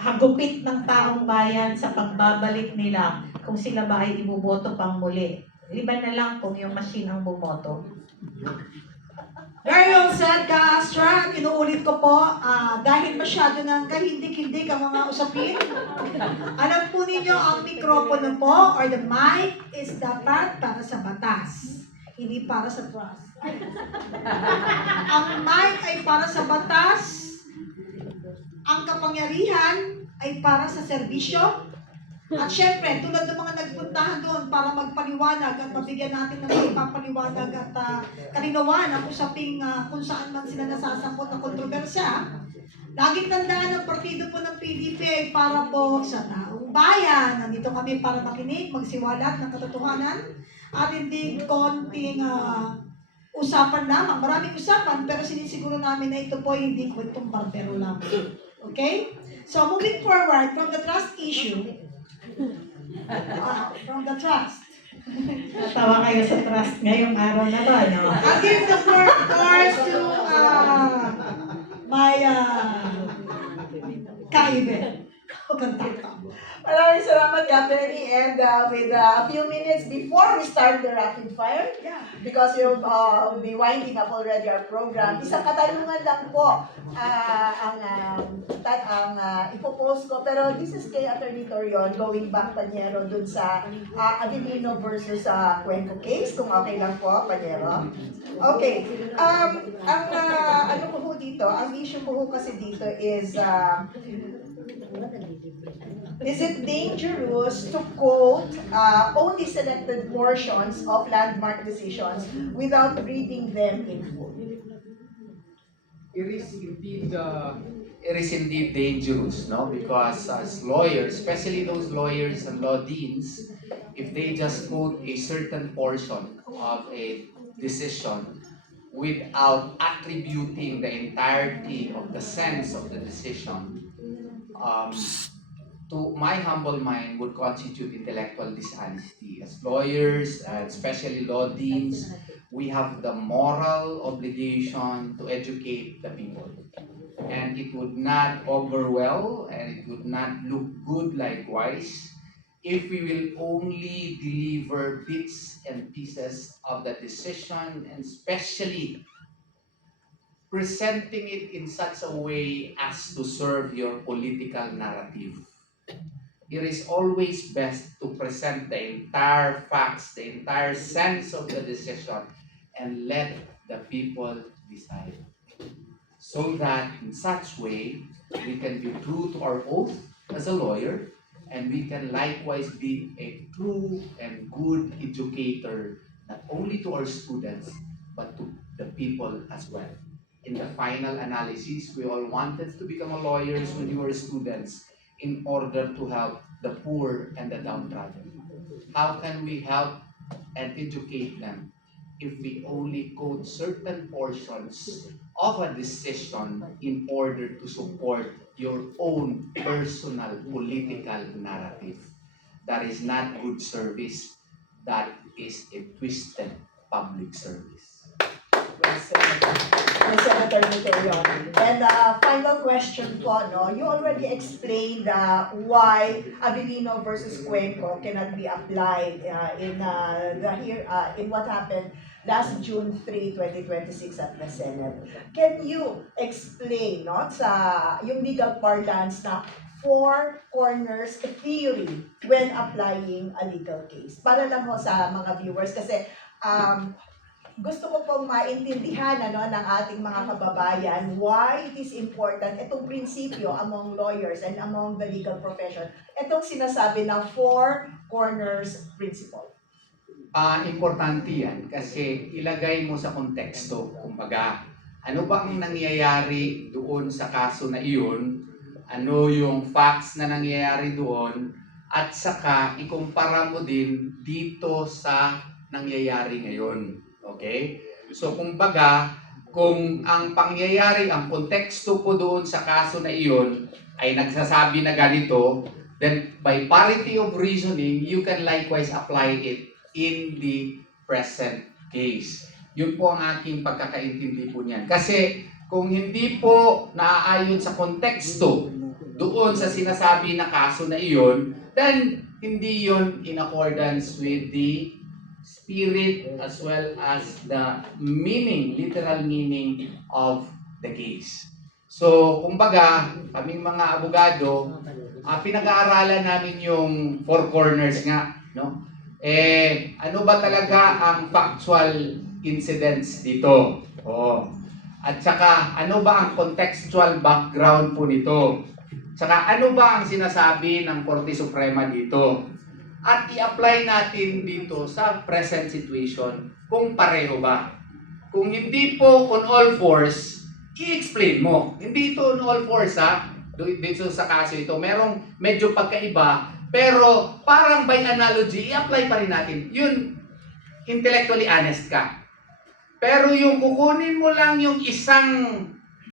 hagupit ng taong bayan sa pagbabalik nila kung sila ba ay iboboto pang muli. Liban na lang kung yung machine ang bumoto. Very well said, Ka Astra. Inuulit ko po, dahil masyado ng kahindik-hindik ang mga usapin, alam po ninyo, ang mikropono po or the mic is dapat para sa batas, hindi para sa trust. Ang mic ay para sa batas, ang kapangyarihan ay para sa serbisyo, at syempre, tulad ng mga nagpuntahan doon para magpaliwanag at mabigyan natin ng mga ipapaliwanag at kalinawan ang usaping kung saan man sila nasasangkot ng kontrobersya, laging tandaan ng partido po ng PDP ay para po sa taong bayan. Nandito kami para makinig, magsiwalat ng katotohanan at hindi konting usapan lamang. Maraming usapan pero sinisiguro namin na ito po hindi kwentong barbero lamang. Okay? So moving forward from the trust issue, from the trust. Natawa kayo sa trust ngayong araw na to, no? I'll give the floor, of course, to my kaibigan. Maraming salamat, Catherine. And with a few minutes before we start the rapid fire, because we'll be winding up already our program, isang katanungan lang po ang ipopost ko. Pero this is kay Attorney Torion, going back, Panyero, dun sa Avellino versus Cuenco case, kung okay lang po, Panyero. Okay. Ano po dito, ang issue po kasi dito is it dangerous to quote only selected portions of landmark decisions without reading them in full? It is indeed dangerous, no? Because as lawyers, especially those lawyers and law deans, if they just quote a certain portion of a decision without attributing the entirety of the sense of the decision, to my humble mind, would constitute intellectual dishonesty. As lawyers, and especially law deans, we have the moral obligation to educate the people. And it would not augur well, and it would not look good likewise, if we will only deliver bits and pieces of the decision, and especially presenting it in such a way as to serve your political narrative. It is always best to present the entire facts, the entire sense of the decision, and let the people decide. So that in such way, we can be true to our oath as a lawyer, and we can likewise be a true and good educator, not only to our students, but to the people as well. In the final analysis, we all wanted to become lawyers when we were students in order to help the poor and the downtrodden. How can we help and educate them if we only quote certain portions of a decision in order to support your own personal political narrative? That is not good service. That is a twisted public service. Senator Torion. And final question po, no? You already explained why Avellino versus Cuenco cannot be applied in what happened last June 3, 2026 at the Senate. Can you explain, no, sa yung legal parlance na four corners theory when applying a legal case? Para lang ho sa mga viewers kasi gusto ko pong maintindihan ng ating mga kababayan why it is important itong prinsipyo among lawyers and among the legal profession, itong sinasabi na four corners principle. Importante yan kasi ilagay mo sa konteksto. Kumbaga, ano ba ang nangyayari doon sa kaso na iyon? Ano yung facts na nangyayari doon? At saka, ikumpara mo din dito sa nangyayari ngayon. Okay? So, kumbaga, kung ang pangyayari, ang konteksto po doon sa kaso na iyon ay nagsasabi na ganito, then by parity of reasoning, you can likewise apply it in the present case. Yun po ang aking pagkakaintindi po niyan. Kasi kung hindi po naaayon sa konteksto doon sa sinasabi na kaso na iyon, then hindi yon in accordance with the spirit as well as the meaning, literal meaning of the case. So, kumbaga, kaming mga abogado, pinag-aaralan namin yung four corners nga, no? Ano ba talaga ang factual incidents dito? Oh. At saka, ano ba ang contextual background po nito? Saka, ano ba ang sinasabi ng Korte Suprema dito? At i-apply natin dito sa present situation kung pareho ba. Kung hindi po on all fours, i-explain mo. Hindi ito on all fours ha. Dito sa kaso ito, merong medyo pagkaiba, pero parang by analogy, i-apply pa rin natin. Yun, intellectually honest ka. Pero yung kukunin mo lang yung isang